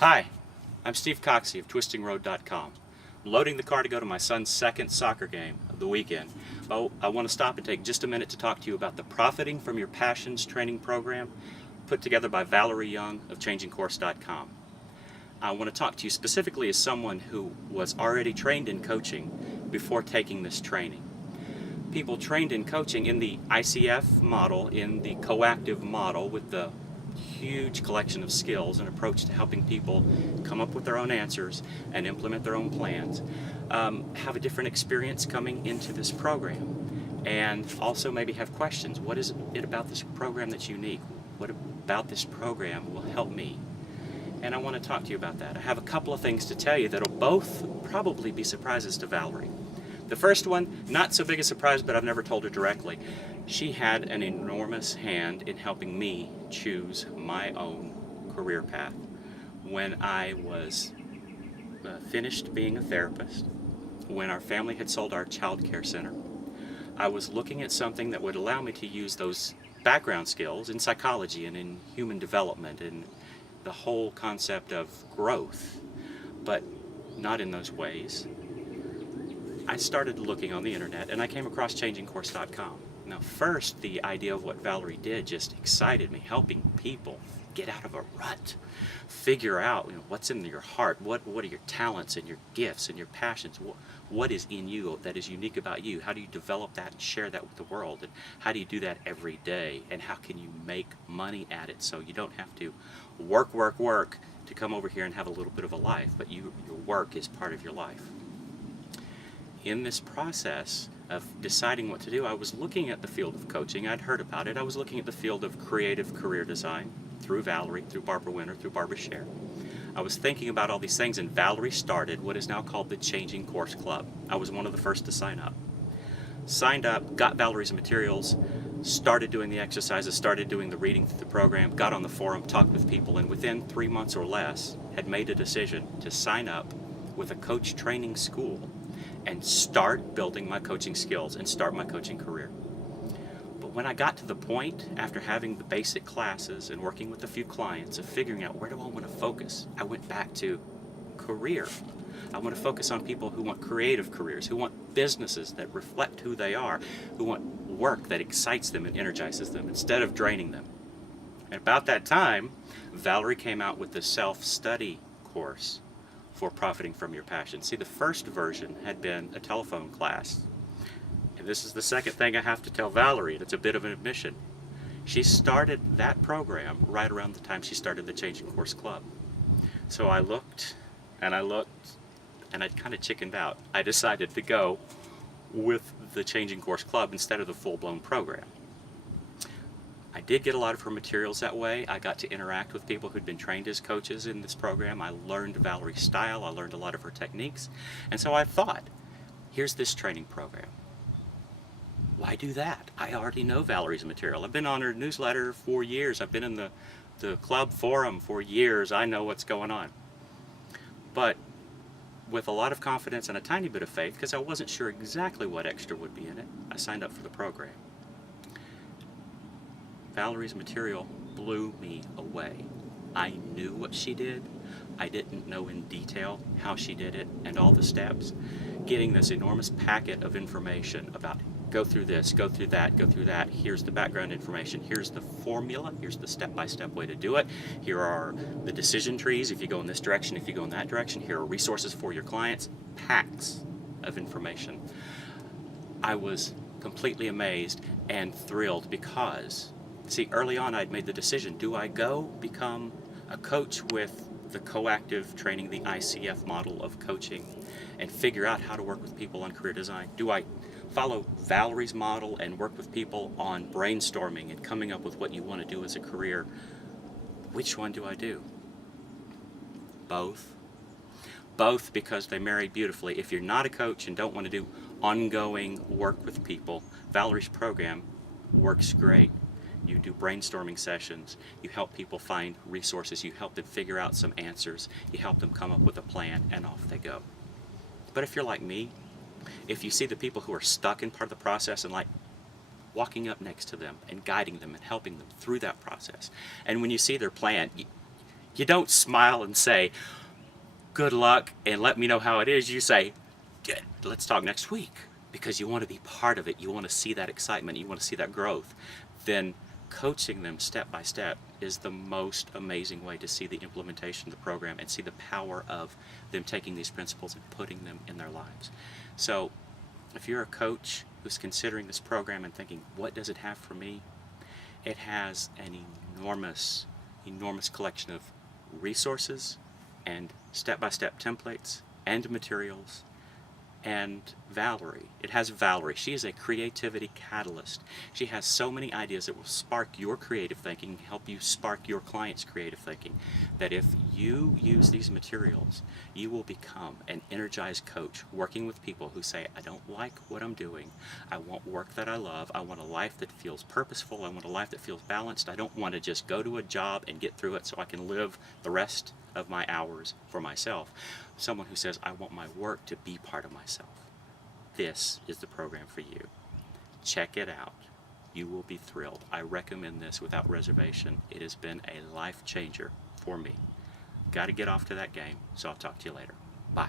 Hi, I'm Steve Coxey of twistingroad.com. I'm loading the car to go to my son's second soccer game of the weekend. Oh, I want to stop and take just a minute to talk to you about the Profiting from Your Passions training program put together by Valerie Young of changingcourse.com. I want to talk to you specifically as someone who was already trained in coaching before taking this training. People trained in coaching in the ICF model, in the coactive model with the huge collection of skills and approach to helping people come up with their own answers and implement their own plans, have a different experience coming into this program, and also maybe have questions. What is it about this program that's unique? What about this program will help me? And I want to talk to you about that. I have a couple of things to tell you that'll both probably be surprises to Valerie. The first one, not so big a surprise, but I've never told her directly. She had an enormous hand in helping me choose my own career path. When I was finished being a therapist, when our family had sold our child care center, I was looking at something that would allow me to use those background skills in psychology and in human development and the whole concept of growth, but not in those ways. I started looking on the internet and I came across changingcourse.com. Now first, the idea of what Valerie did just excited me, helping people get out of a rut, figure out what's in your heart, what are your talents and your gifts and your passions, what is in you that is unique about you, how do you develop that and share that with the world, and how do you do that every day, and how can you make money at it so you don't have to work to come over here and have a little bit of a life, but your work is part of your life. In this process of deciding what to do, I was looking at the field of coaching. I'd heard about it. I was looking at the field of creative career design through Valerie, through Barbara Winter, through Barbara Scher. I was thinking about all these things, and Valerie started what is now called the Changing Course Club. I was one of the first to sign up. Signed up, got Valerie's materials, started doing the exercises, started doing the reading through the program, got on the forum, talked with people, and within 3 months or less had made a decision to sign up with a coach training school and start building my coaching skills and start my coaching career. But when I got to the point, after having the basic classes and working with a few clients, of figuring out where do I want to focus, I went back to career. I want to focus on people who want creative careers, who want businesses that reflect who they are, who want work that excites them and energizes them instead of draining them. And about that time, Valerie came out with the self-study course for Profiting from Your Passion. See, the first version had been a telephone class. And this is the second thing I have to tell Valerie, and it's a bit of an admission. She started that program right around the time she started the Changing Course Club. So I looked, and I'd kind of chickened out. I decided to go with the Changing Course Club instead of the full-blown program. I did get a lot of her materials that way. I got to interact with people who'd been trained as coaches in this program. I learned Valerie's style. I learned a lot of her techniques. And so I thought, here's this training program. Why do that? I already know Valerie's material. I've been on her newsletter for years. I've been in the club forum for years. I know what's going on. But with a lot of confidence and a tiny bit of faith, because I wasn't sure exactly what extra would be in it, I signed up for the program. Valerie's material blew me away. I knew what she did. I didn't know in detail how she did it and all the steps. Getting this enormous packet of information about go through this, go through that, go through that. Here's the background information. Here's the formula. Here's the step-by-step way to do it. Here are the decision trees. If you go in this direction, if you go in that direction. Here are resources for your clients. Packs of information. I was completely amazed and thrilled because, see, early on I'd made the decision, do I go become a coach with the coactive training, the ICF model of coaching, and figure out how to work with people on career design? Do I follow Valerie's model and work with people on brainstorming and coming up with what you want to do as a career? Which one do I do? Both. Both, because they marry beautifully. If you're not a coach and don't want to do ongoing work with people, Valerie's program works great. You do brainstorming sessions, you help people find resources, you help them figure out some answers, you help them come up with a plan, and off they go. But if you're like me, if you see the people who are stuck in part of the process and like walking up next to them and guiding them and helping them through that process, and when you see their plan, You don't smile and say, good luck and let me know how it is. You say, good, let's talk next week, because you want to be part of it. You want to see that excitement. You want to see that growth. Then coaching them step by step is the most amazing way to see the implementation of the program and see the power of them taking these principles and putting them in their lives. So if you're a coach who's considering this program and thinking, what does it have for me? It has an enormous collection of resources and step-by-step templates and materials. And Valerie, it has Valerie. She is a creativity catalyst. She has so many ideas that will spark your creative thinking, help you spark your clients' creative thinking, that if you use these materials, you will become an energized coach working with people who say, I don't like what I'm doing. I want work that I love. I want a life that feels purposeful. I want a life that feels balanced. I don't want to just go to a job and get through it so I can live the rest of my hours for myself. Someone who says, I want my work to be part of myself. This is the program for you. Check it out. You will be thrilled. I recommend this without reservation. It has been a life changer for me. Got to get off to that game, so I'll talk to you later. Bye.